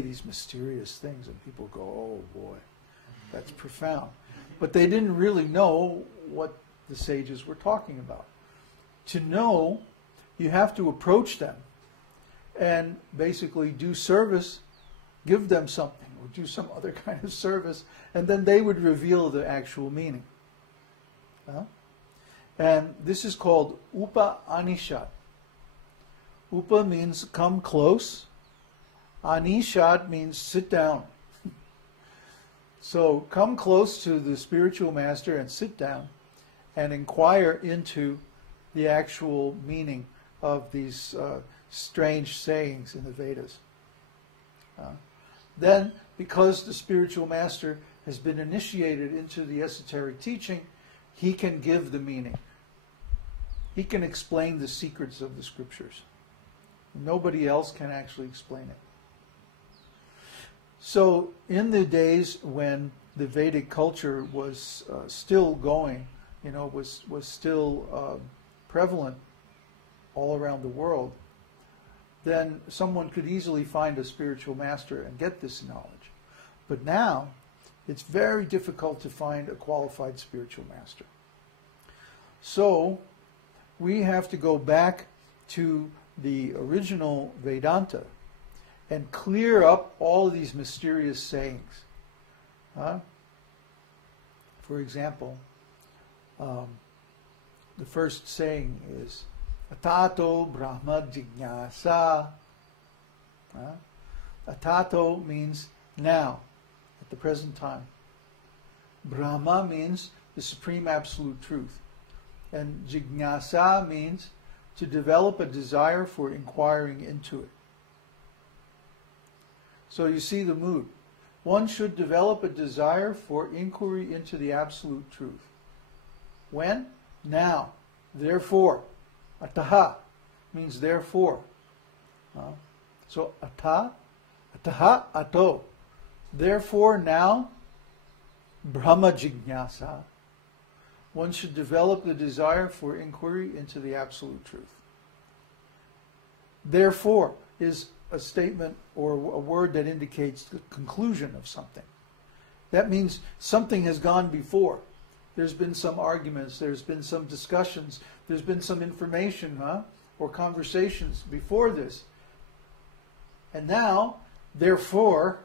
these mysterious things, and people go, oh boy, that's profound. But they didn't really know what the sages were talking about. To know, you have to approach them and basically do service, give them something, or do some other kind of service, and then they would reveal the actual meaning. And this is called Upa Anishad. Upa means come close. Anishad means sit down. So come close to the spiritual master and sit down and inquire into the actual meaning of these strange sayings in the Vedas. Then, because the spiritual master has been initiated into the esoteric teaching, he can give the meaning. He can explain the secrets of the scriptures. Nobody else can actually explain it. So, in the days when the Vedic culture was still going, was still prevalent all around the world, then someone could easily find a spiritual master and get this knowledge. But now, it's very difficult to find a qualified spiritual master. So, we have to go back to the original Vedanta and clear up all these mysterious sayings. For example, the first saying is Atato Brahma Jignasa. Atato means now, at the present time. Brahma means the supreme absolute truth. And Jignasa means to develop a desire for inquiring into it. So you see the mood. One should develop a desire for inquiry into the absolute truth. When? Now. Therefore. Ataha means therefore. So ataha, ato. Therefore now, Brahma Jignasa. One should develop the desire for inquiry into the absolute truth. Therefore is a statement or a word that indicates the conclusion of something. That means something has gone before. There's been some arguments, there's been some discussions, there's been some information, or conversations before this. And now, therefore,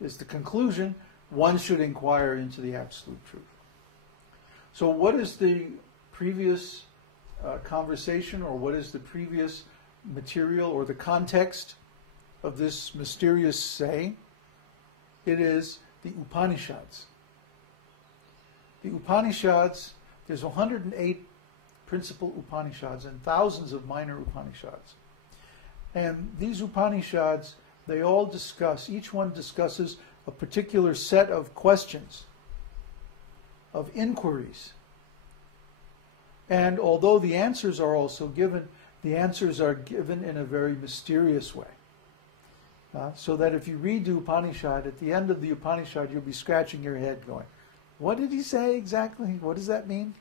is the conclusion, one should inquire into the absolute truth. So what is the previous conversation, or what is the previous material or the context of this mysterious saying? It is the Upanishads. The Upanishads, there's 108 principal Upanishads and thousands of minor Upanishads. And these Upanishads, they all discuss, each one discusses a particular set of questions, of inquiries. And although the answers are also given, the answers are given in a very mysterious way. So that if you read the Upanishad, at the end of the Upanishad, you'll be scratching your head going, what did he say exactly? What does that mean?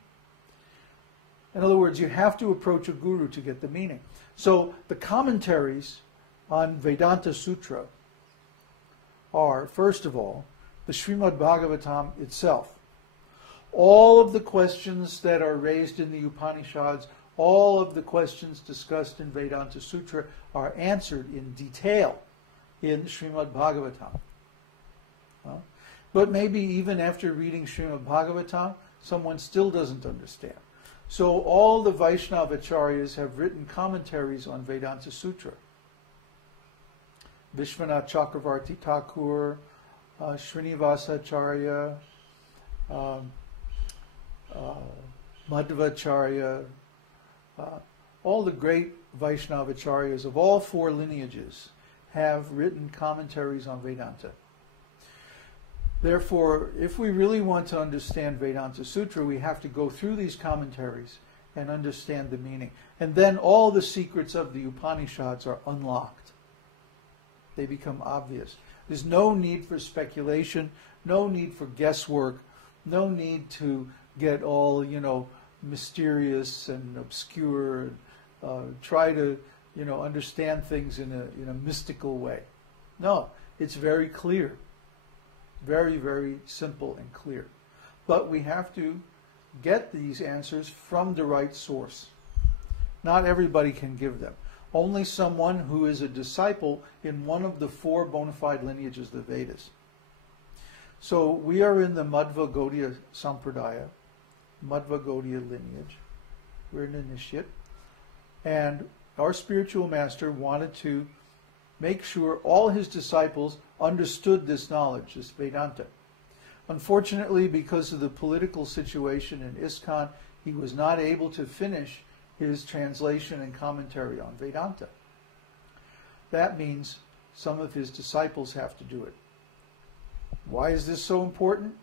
In other words, you have to approach a guru to get the meaning. So the commentaries on Vedanta Sutra are, first of all, the Srimad Bhagavatam itself. All of the questions that are raised in the Upanishads, all of the questions discussed in Vedanta Sutra are answered in detail in Srimad Bhagavatam. But maybe even after reading Srimad Bhagavatam, someone still doesn't understand. So all the Vaishnavacharyas have written commentaries on Vedanta Sutra. Vishwanath Chakravarti Thakur, Srinivasacharya, Madhvacharya, all the great Vaishnavacharyas of all four lineages have written commentaries on Vedanta. Therefore, if we really want to understand Vedanta Sutra, we have to go through these commentaries and understand the meaning. And then all the secrets of the Upanishads are unlocked. They become obvious. There's no need for speculation, no need for guesswork, no need to get all, mysterious and obscure, try to, understand things in a mystical way. No, It's very clear. Very, very simple and clear. But we have to get these answers from the right source. Not everybody can give them. Only someone who is a disciple in one of the 4 bona fide lineages of the Vedas. So we are in the Madhva Gaudiya Sampradaya, Madhva Gaudiya lineage. We're an initiate. And our spiritual master wanted to make sure all his disciples understood this knowledge, this Vedanta. Unfortunately, because of the political situation in ISKCON, he was not able to finish his translation and commentary on Vedanta. That means some of his disciples have to do it. Why is this so important?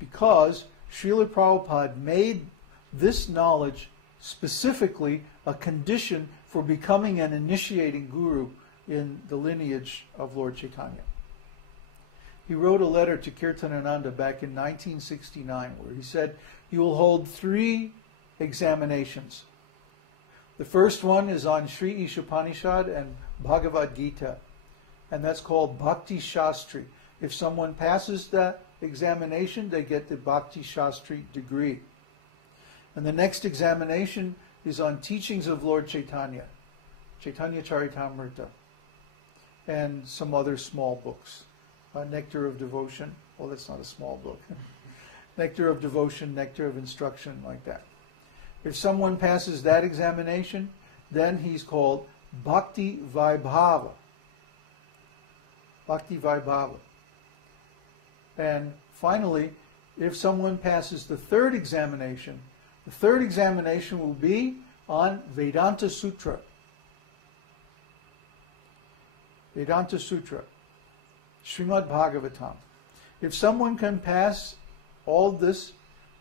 Because Srila Prabhupada made this knowledge specifically a condition for becoming an initiating guru in the lineage of Lord Chaitanya. He wrote a letter to Kirtanananda back in 1969 where he said, you will hold 3 examinations. The first one is on Sri Ishopanishad and Bhagavad Gita, and that's called Bhakti Shastri. If someone passes that examination, they get the Bhakti Shastri degree. And the next examination is on teachings of Lord Chaitanya, Chaitanya Charitamrita, and some other small books. Nectar of Devotion. Well, that's not a small book. Nectar of Devotion, Nectar of Instruction, like that. If someone passes that examination, then he's called Bhakti Vaibhava. Bhakti Vaibhava. And finally, if someone passes the 3rd examination, the 3rd examination will be on Vedanta Sutra. Vedanta Sutra. Srimad Bhagavatam. If someone can pass all this,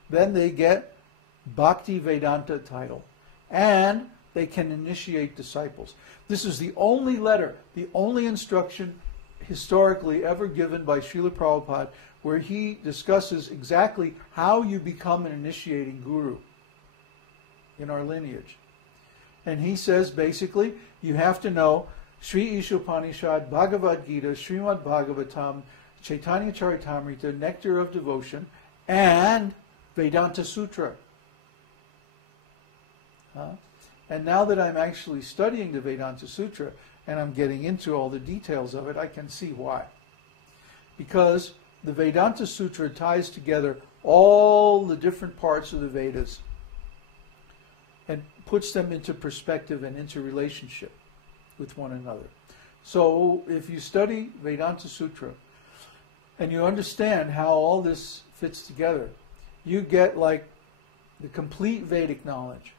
then they get Bhakti Vedanta title. And they can initiate disciples. This is the only letter, the only instruction historically ever given by Srila Prabhupada where he discusses exactly how you become an initiating guru in our lineage. And he says basically you have to know Sri Ishopanishad, Bhagavad Gita, Srimad Bhagavatam, Chaitanya Charitamrita, Nectar of Devotion, and Vedanta Sutra. And now that I'm actually studying the Vedanta Sutra and I'm getting into all the details of it, I can see why. Because the Vedanta Sutra ties together all the different parts of the Vedas and puts them into perspective and into relationship with one another. So if you study Vedanta Sutra and you understand how all this fits together, you get like the complete Vedic knowledge.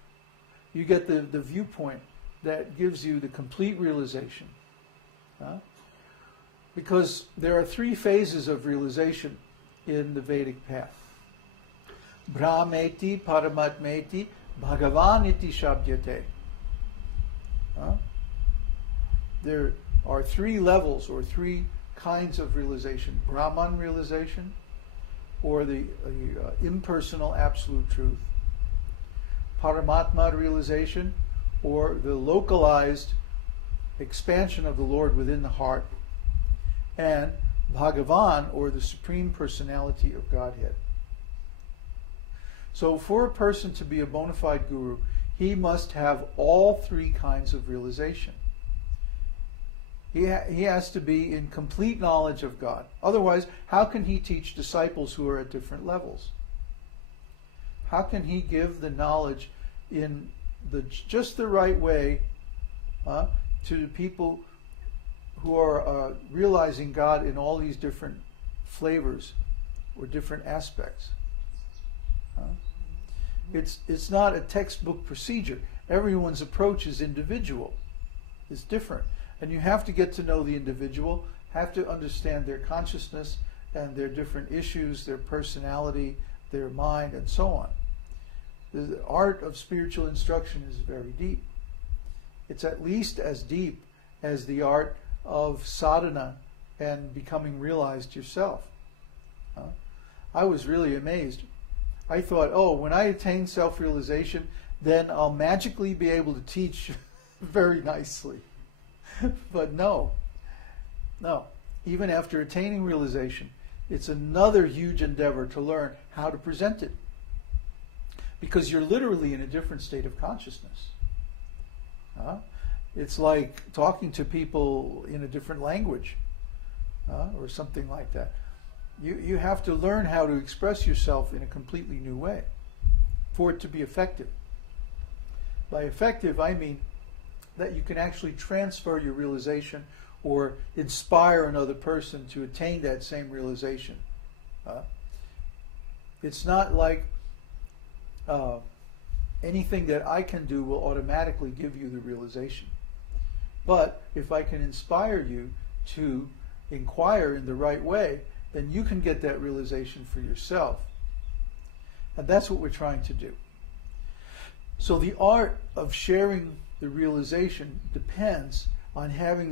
You get the viewpoint that gives you the complete realization. Because there are 3 phases of realization in the Vedic path. Brahmeti, Paramatmeti, Bhagavaniti Shabdyate. There are 3 levels or 3 kinds of realization. Brahman realization, or the impersonal absolute truth. Paramatma realization, or the localized expansion of the Lord within the heart. And Bhagavan, or the Supreme Personality of Godhead. So for a person to be a bona fide guru, he must have all 3 kinds of realization. He has to be in complete knowledge of God. Otherwise, how can he teach disciples who are at different levels? How can he give the knowledge in just the right way to people who are realizing God in all these different flavors or different aspects? It's not a textbook procedure. Everyone's approach is individual. It's different. And you have to get to know the individual, have to understand their consciousness and their different issues, their personality, their mind, and so on. The art of spiritual instruction is very deep. It's at least as deep as the art of sadhana and becoming realized yourself. I was really amazed. I thought, oh, when I attain self-realization, then I'll magically be able to teach very nicely. But no. even after attaining realization, it's another huge endeavor to learn how to present it. Because you're literally in a different state of consciousness. It's like talking to people in a different language, or something like that. You have to learn how to express yourself in a completely new way for it to be effective. By effective, I mean that you can actually transfer your realization or inspire another person to attain that same realization. It's not like anything that I can do will automatically give you the realization. But if I can inspire you to inquire in the right way, then you can get that realization for yourself. And that's what we're trying to do. So the art of sharing the realization depends on having